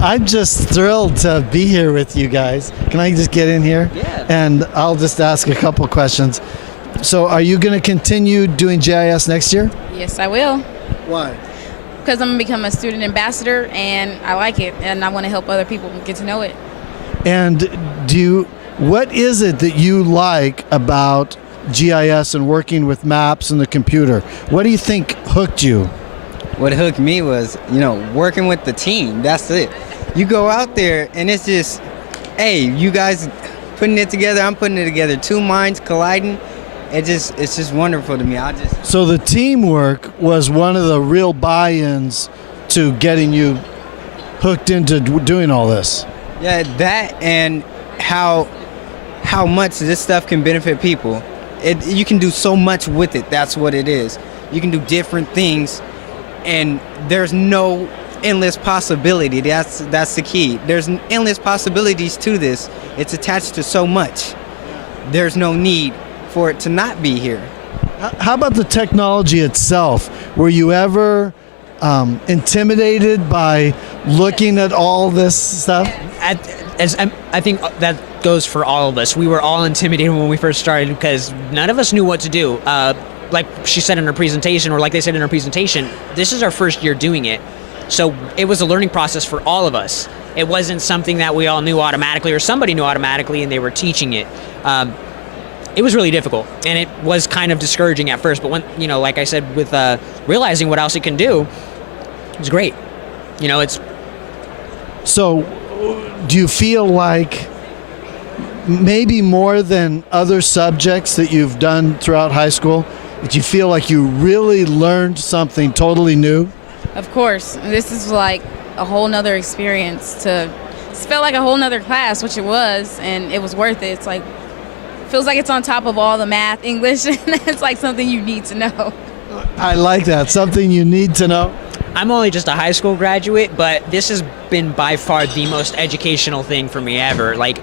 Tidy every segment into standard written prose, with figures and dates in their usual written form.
I'm just thrilled to be here with you guys. Can I just get in here? Yeah. And I'll just ask a couple questions. So are you going to continue doing GIS next year? Yes, I will. Why? Because I'm going to become a student ambassador, and I like it, and I want to help other people get to know it. And what is it that you like about GIS and working with maps and the computer? What do you think hooked you? What hooked me was, working with the team. That's it. You go out there and it's just, hey, you guys putting it together, I'm putting it together. Two minds colliding. It's just wonderful to me. So the teamwork was one of the real buy-ins to getting you hooked into doing all this. Yeah, that and how much this stuff can benefit people. You can do so much with it. That's what it is. You can do different things, and there's no endless possibility. That's the key. There's endless possibilities to this. It's attached to so much. There's no need for it to not be here. How about the technology itself? Were you ever intimidated by looking at all this stuff? I think that goes for all of us. We were all intimidated when we first started because none of us knew what to do. Like she said in her presentation, or like they said in her presentation, this is our first year doing it. So it was a learning process for all of us. It wasn't something that we all knew automatically or somebody knew automatically and they were teaching it. It was really difficult and it was kind of discouraging at first. But when, like I said, with realizing what else it can do, it was great. So do you feel like maybe more than other subjects that you've done throughout high school, that you feel like you really learned something totally new? Of course. This is like a whole nother experience. It felt like a whole nother class, which it was, and it was worth it. It's like, feels like it's on top of all the math, English, and it's like something you need to know. I like that. Something you need to know. I'm only just a high school graduate, but this has been by far the most educational thing for me ever. Like,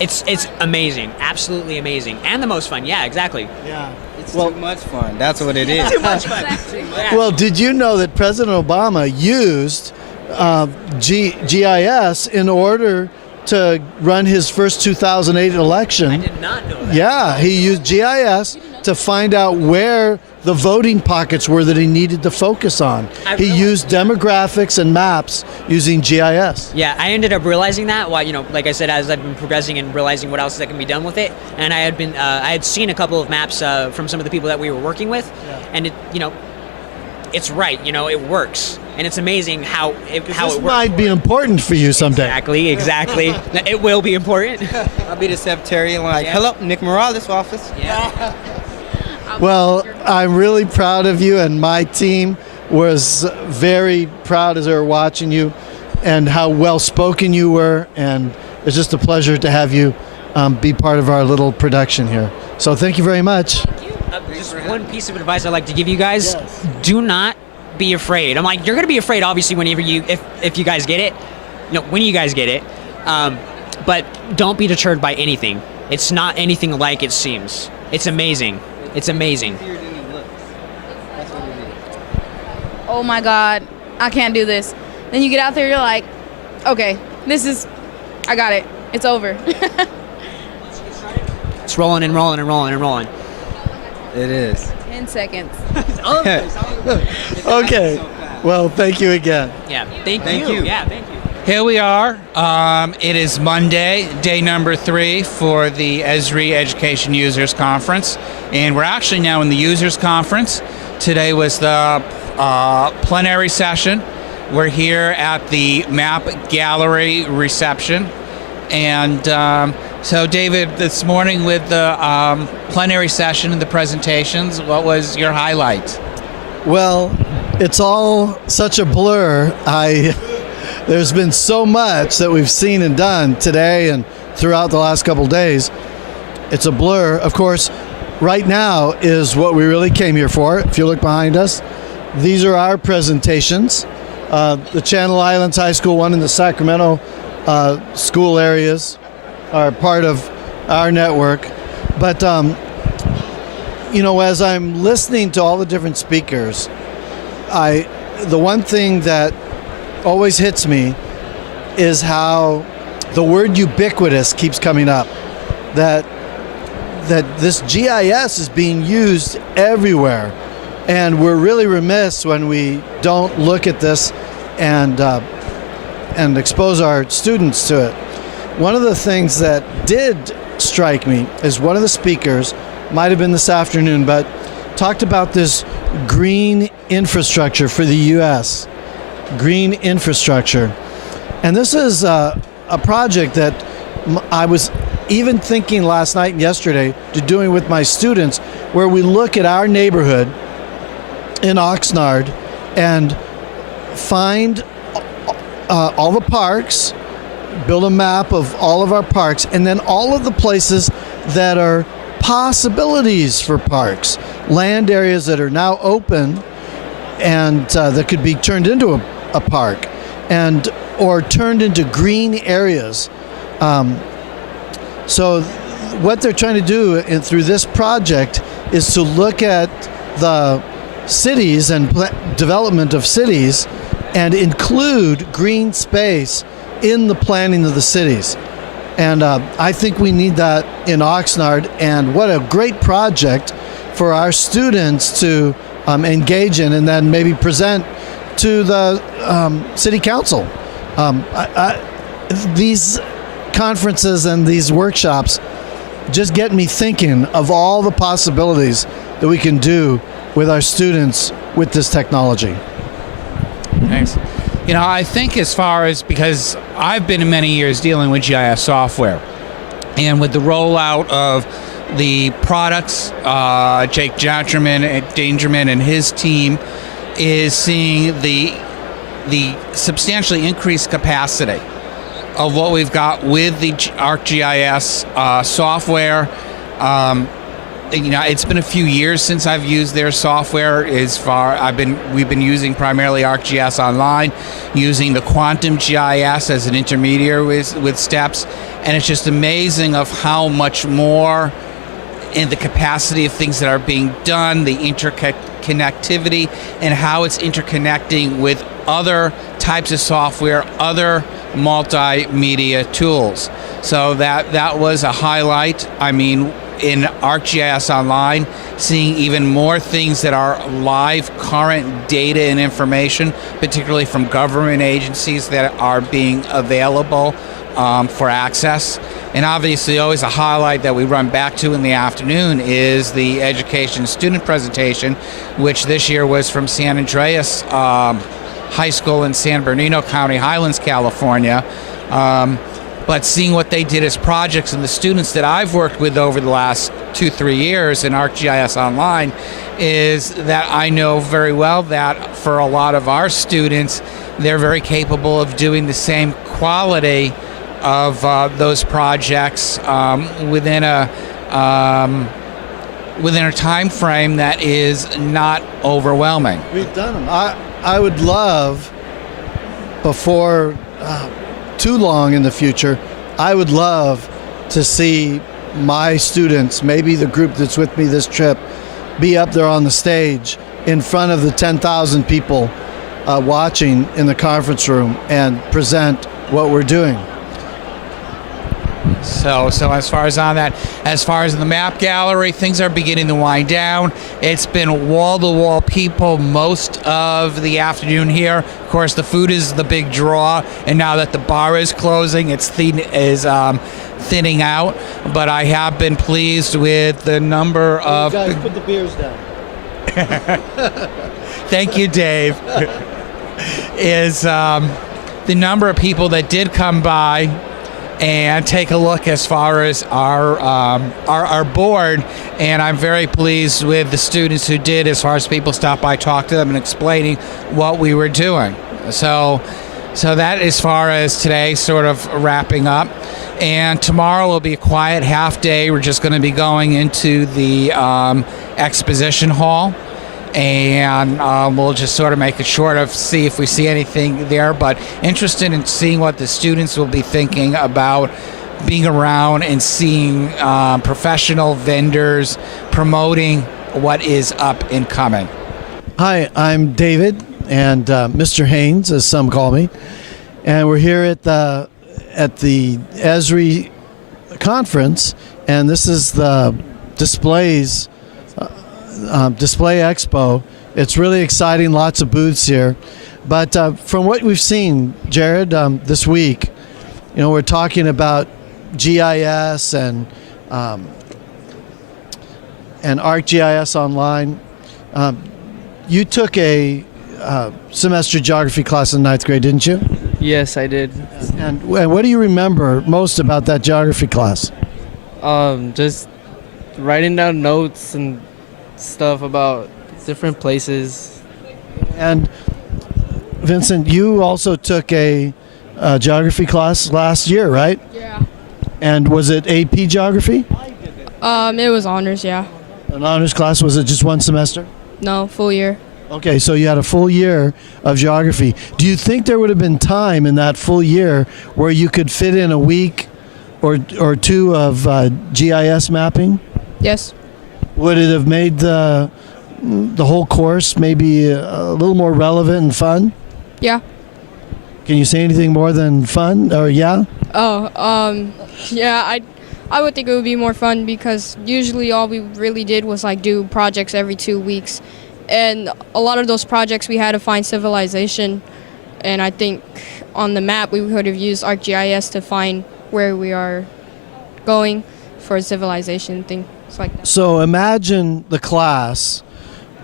it's amazing, absolutely amazing, and the most fun. Yeah, exactly. Yeah. It's too much fun. That's what it is. Too much fun. Yeah. Well, did you know that President Obama used GIS in order to run his first 2008 election? I did not know that. Yeah, he used GIS to find out where the voting pockets were that he needed to focus on. He used demographics and maps using GIS. Yeah, I ended up realizing that while, like I said, as I've been progressing and realizing what else that can be done with it. And I had seen a couple of maps from some of the people that we were working with, and it, it's right, it works. And it's amazing how it works. Might be important for you someday. Exactly. It will be important. I'll be the secretary and hello, Nick Morales' office. Yeah. Well, I'm really proud of you, and my team was very proud as they were watching you and how well-spoken you were, and it's just a pleasure to have you be part of our little production here. So thank you very much. Just one piece of advice I'd like to give you guys. Yes. Do not be afraid. I'm like, you're going to be afraid, obviously, whenever if you guys get it. No, when you guys get it. But don't be deterred by anything. It's not anything like it seems. It's amazing. It's amazing. Oh my God, I can't do this. Then you get out there, you're like, okay, I got it. It's over. It's rolling and rolling and rolling and rolling. It is. 10 seconds. Okay. Well, thank you again. Yeah. Thank you. Yeah, thank you. Here we are. It is Monday, day number 3 for the ESRI Education Users Conference. And we're actually now in the Users Conference. Today was the plenary session. We're here at the Map Gallery reception. And so, David, this morning with the plenary session and the presentations, what was your highlight? Well, it's all such a blur. There's been so much that we've seen and done today and throughout the last couple days. It's a blur. Of course, right now is what we really came here for. If you look behind us, these are our presentations. The Channel Islands High School one and the Sacramento school areas are part of our network. But, as I'm listening to all the different speakers, the one thing that always hits me is how the word ubiquitous keeps coming up. That this GIS is being used everywhere, and we're really remiss when we don't look at this and expose our students to it. One of the things that did strike me is one of the speakers, might have been this afternoon, but talked about this green infrastructure for the U.S. Green infrastructure. And this is a project that I was even thinking last night and yesterday to doing with my students, where we look at our neighborhood in Oxnard and find all the parks, build a map of all of our parks, and then all of the places that are possibilities for parks, land areas that are now open and that could be turned into a park, and or turned into green areas. So what they're trying to do through this project is to look at the cities and development of cities and include green space in the planning of the cities. And I think we need that in Oxnard, and what a great project for our students to engage in and then maybe present to the city council. These conferences and these workshops just get me thinking of all the possibilities that we can do with our students with this technology. Thanks. You know, I think as far as, because I've been many years dealing with GIS software, and with the rollout of the products, Jake Dangerman and his team is seeing the substantially increased capacity of what we've got with the ArcGIS software. You know, it's been a few years since I've used their software. We've been using primarily ArcGIS Online, using the Quantum GIS as an intermediary with STEPS, and it's just amazing of how much more in the capacity of things that are being done, the interconnectivity, and how it's interconnecting with other types of software, other multimedia tools. So that was a highlight. I mean, in ArcGIS Online, seeing even more things that are live, current data and information, particularly from government agencies that are being available for access. And obviously, always a highlight that we run back to in the afternoon is the education student presentation, which this year was from San Andreas High School in San Bernardino County, Highlands, California. But seeing what they did as projects and the students that I've worked with over the last 2-3 years in ArcGIS Online is that I know very well that for a lot of our students, they're very capable of doing the same quality of those projects within a time frame that is not overwhelming. We've done them. I would love, before too long in the future, I would love to see my students, maybe the group that's with me this trip, be up there on the stage in front of the 10,000 people watching in the conference room and present what we're doing. So as far as on that, as far as in the map gallery, things are beginning to wind down. It's been wall-to-wall people most of the afternoon here. Of course, the food is the big draw, and now that the bar is closing, it's thinning out. But I have been pleased with the number of... You guys put the beers down. Thank you, Dave. Is the number of people that did come by and take a look as far as our board, and I'm very pleased with the students who did, as far as people stopped by, talked to them, and explaining what we were doing. So that, as far as today, sort of wrapping up. And tomorrow will be a quiet half day. We're just going to be going into the exposition hall, and we'll just sort of make it short of see if we see anything there, but interested in seeing what the students will be thinking about being around and seeing professional vendors promoting what is up and coming. Hi, I'm David, and Mr. Haynes, as some call me, and we're here at the ESRI conference, and this is the displays display expo. It's really exciting, lots of booths here. But from what we've seen, Jared, this week, we're talking about GIS and ArcGIS Online. You took a semester geography class in ninth grade, didn't you? Yes, I did. And what do you remember most about that geography class? Just writing down notes and stuff about different places. And Vincent, you also took a geography class last year, right? Yeah. And was it AP geography? It was honors, yeah. An honors class? Was it just one semester? No, full year. Okay, so you had a full year of geography. Do you think there would have been time in that full year where you could fit in a week or two of GIS mapping? Yes. Would it have made the whole course maybe a little more relevant and fun? Yeah. Can you say anything more than fun or yeah? Yeah, I would think it would be more fun because usually all we really did was like do projects every 2 weeks. And a lot of those projects we had to find civilization. And I think on the map we could have used ArcGIS to find where we are going for civilization, things like that. So imagine the class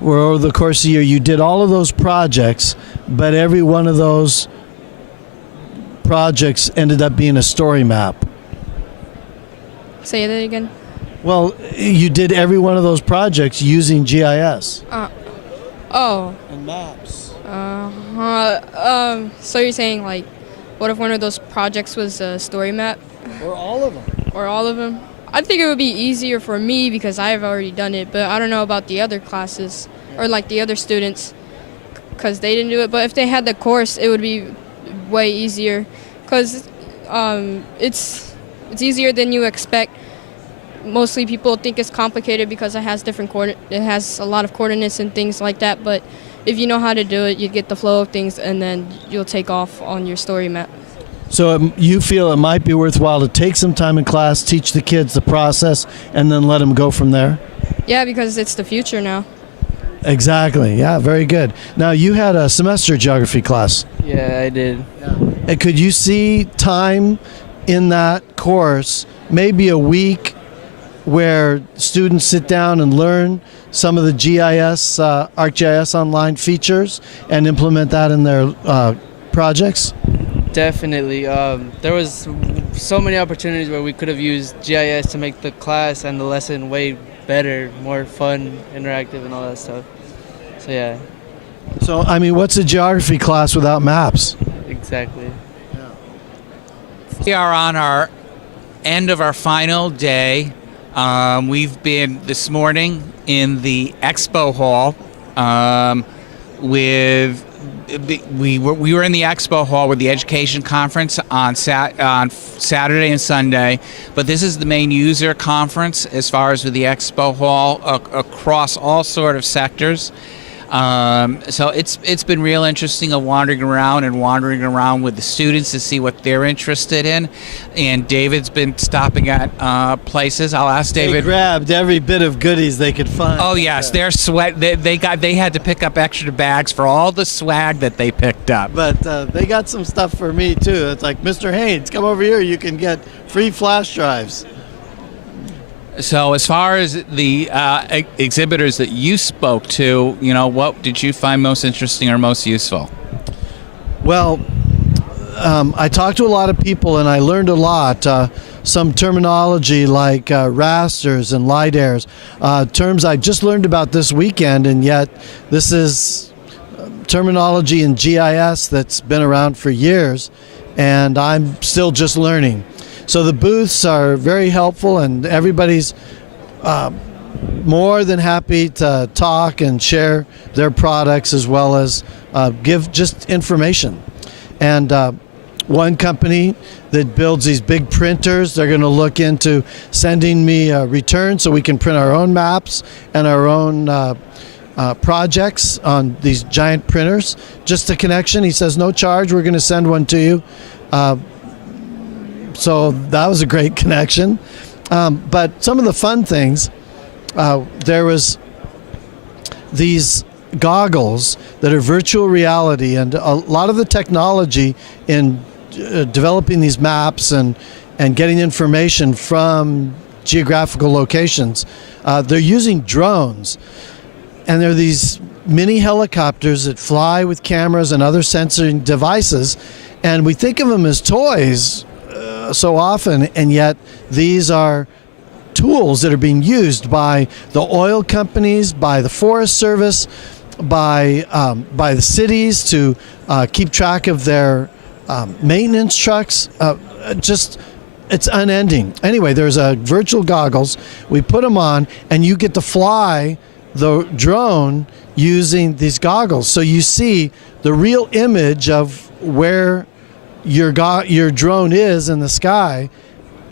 where over the course of the year you did all of those projects, but every one of those projects ended up being a story map. Say that again. Well, you did every one of those projects using GIS. Oh. And maps. So you're saying like, what if one of those projects was a story map? Or all of them. Or all of them? I think it would be easier for me because I have already done it, but I don't know about the other classes or like the other students because they didn't do it. But if they had the course, it would be way easier because it's easier than you expect. Mostly people think it's complicated because it has it has a lot of coordinates and things like that. But if you know how to do it, you get the flow of things, and then you'll take off on your story map. So you feel it might be worthwhile to take some time in class, teach the kids the process, and then let them go from there? Yeah, because it's the future now. Exactly. Yeah, very good. Now, you had a semester geography class. Yeah, I did. And could you see time in that course, maybe a week, where students sit down and learn some of the GIS, ArcGIS Online features and implement that in their projects? Definitely. There was so many opportunities where we could have used GIS to make the class and the lesson way better, more fun, interactive, and all that stuff. So yeah. So, I mean, what's a geography class without maps? Exactly. We are on our end of our final day. We've been this morning in the expo hall we were in the expo hall with the education conference on Saturday and Sunday, but this is the main user conference as far as with the expo hall across all sort of sectors. So it's been real interesting of wandering around with the students to see what they're interested in. And David's been stopping at places. I'll ask David. They grabbed every bit of goodies they could find. Oh yes, their sweat. They had to pick up extra bags for all the swag that they picked up. But they got some stuff for me too. It's like, Mr. Haynes, come over here. You can get free flash drives. So as far as the exhibitors that you spoke to, what did you find most interesting or most useful? Well, I talked to a lot of people and I learned a lot. Some terminology like rasters and lidars, terms I just learned about this weekend, and yet this is terminology in GIS that's been around for years, and I'm still just learning. So the booths are very helpful, and everybody's more than happy to talk and share their products as well as give just information. And one company that builds these big printers, they're going to look into sending me a return so we can print our own maps and our own projects on these giant printers. Just a connection. He says no charge. We're going to send one to you. So that was a great connection. But some of the fun things, there was these goggles that are virtual reality, and a lot of the technology in developing these maps and getting information from geographical locations, they're using drones. And there are these mini helicopters that fly with cameras and other sensing devices, and we think of them as toys so often, and yet these are tools that are being used by the oil companies, by the Forest Service, by the cities to keep track of their maintenance trucks. It's unending. Anyway, there's a virtual goggles. We put them on, and you get to fly the drone using these goggles. So you see the real image of where your drone is in the sky,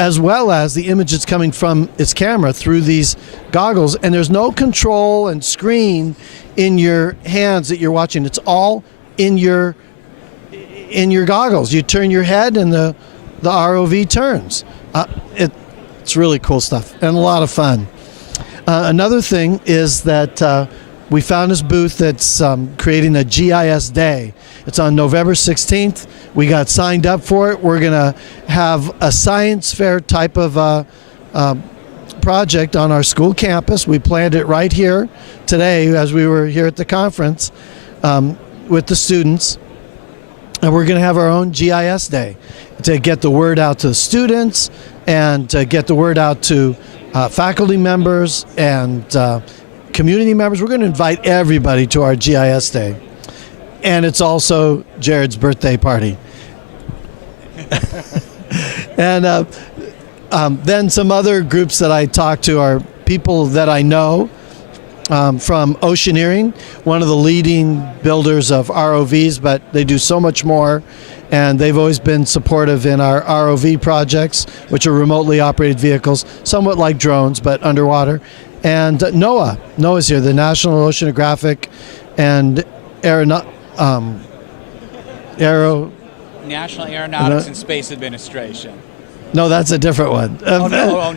as well as the image that's coming from its camera through these goggles. And there's no control and screen in your hands that you're watching. It's all in your goggles. You turn your head and the ROV turns. It's really cool stuff and a lot of fun. Another thing is that we found this booth that's creating a GIS day. It's on November 16th. We got signed up for it. We're going to have a science fair type of project on our school campus. We planned it right here today as we were here at the conference with the students. And we're going to have our own GIS day to get the word out to the students and to get the word out to faculty members and community members. We're going to invite everybody to our GIS day. And it's also Jared's birthday party. And then some other groups that I talk to are people that I know from Oceaneering, one of the leading builders of ROVs, but they do so much more. And they've always been supportive in our ROV projects, which are remotely operated vehicles, somewhat like drones, but underwater. And NOAA's here, the National Oceanographic and National Aeronautics and Space Administration. No, that's a different one. NOAA,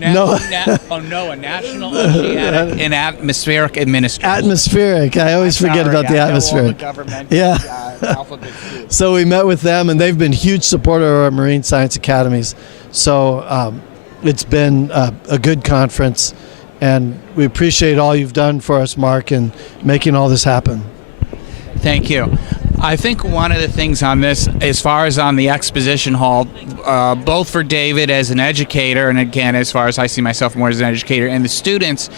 National Oceanic and Atmospheric Administration. Atmospheric. I always forget about the atmospheric. Alphabet too. So we met with them, and they've been huge supporter of our marine science academies. So it's been a good conference, and we appreciate all you've done for us, Mark, in making all this happen. Thank you. I think one of the things on this, as far as on the exposition hall, both for David as an educator, and again, as far as I see myself more as an educator, and the students,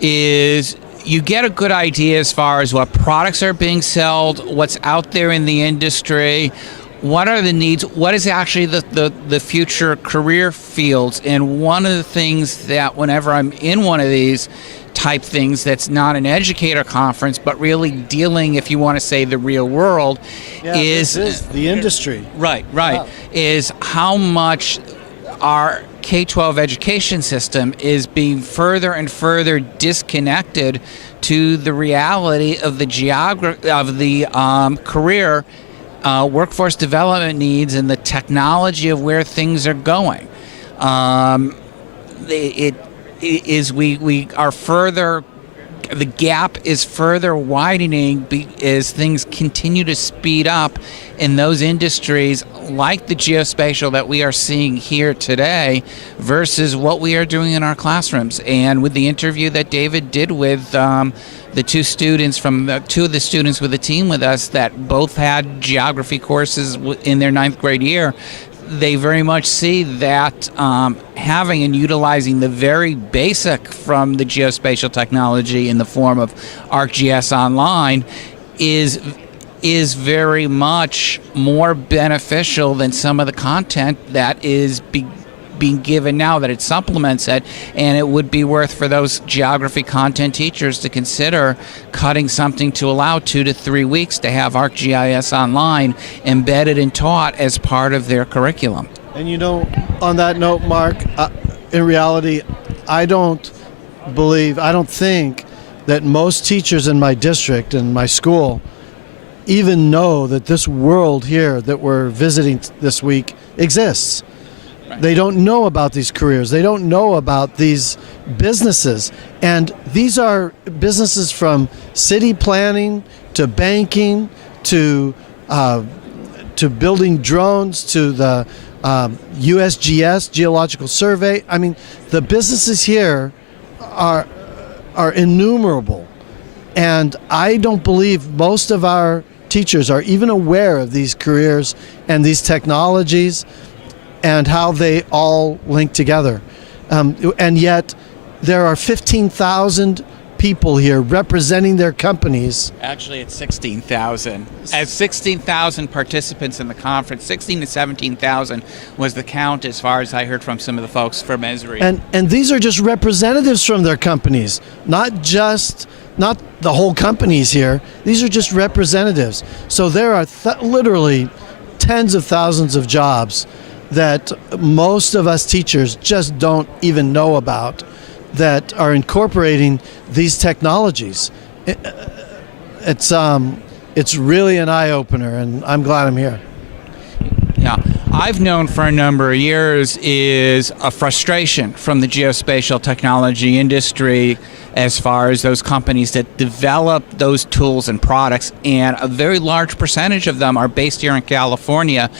is you get a good idea as far as what products are being sold, what's out there in the industry, what are the needs, what is actually the future career fields. And one of the things that whenever I'm in one of these type things that's not an educator conference, but really dealing, if you want to say, the real world, is the industry. Right. Is how much our K-12 education system is being further and further disconnected to the reality of the career workforce development needs and the technology of where things are going. We are further, the gap is further widening as things continue to speed up in those industries like the geospatial that we are seeing here today versus what we are doing in our classrooms. And with the interview that David did with the two of the students with the team with us that both had geography courses in their 9th grade year, they very much see that having and utilizing the very basic from the geospatial technology in the form of ArcGIS Online is very much more beneficial than some of the content that is being given now, that it supplements it. And it would be worth for those geography content teachers to consider cutting something to allow 2 to 3 weeks to have ArcGIS Online embedded and taught as part of their curriculum. And on that note, Mark, in reality, I don't think that most teachers in my district and my school even know that this world here that we're visiting this week exists. They don't know about these careers. They don't know about these businesses. And these are businesses from city planning to banking to building drones to the USGS, Geological Survey. I mean, the businesses here are innumerable. And I don't believe most of our teachers are even aware of these careers and these technologies and how they all link together. And yet there are 15,000 people here representing their companies. Actually, it's 16,000. As 16,000 participants in the conference, 16 to 17,000 was the count as far as I heard from some of the folks from ESRI. And these are just representatives from their companies, not the whole companies here. These are just representatives. So there are literally tens of thousands of jobs that most of us teachers just don't even know about that are incorporating these technologies. It's really an eye-opener, and I'm glad I'm here. Yeah, I've known for a number of years is a frustration from the geospatial technology industry as far as those companies that develop those tools and products, and a very large percentage of them are based here in California,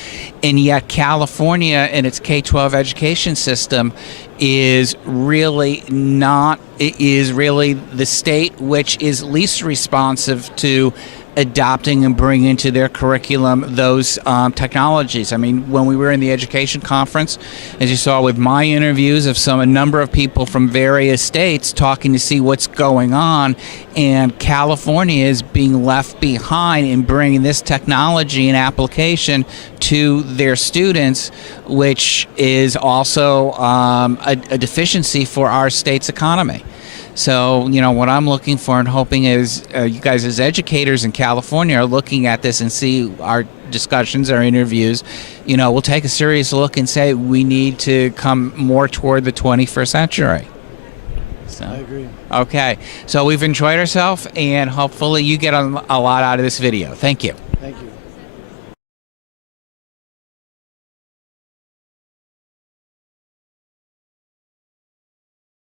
and yet California and its K-12 education system is really the state which is least responsive to adopting and bringing into their curriculum those technologies. I mean, when we were in the education conference, as you saw with my interviews of a number of people from various states talking to see what's going on, and California is being left behind in bringing this technology and application to their students, which is also a deficiency for our state's economy. So, what I'm looking for and hoping is you guys as educators in California are looking at this and see our discussions, our interviews. We'll take a serious look and say we need to come more toward the 21st century. So, I agree. Okay. So we've enjoyed ourselves, and hopefully you get a lot out of this video. Thank you. Thank you.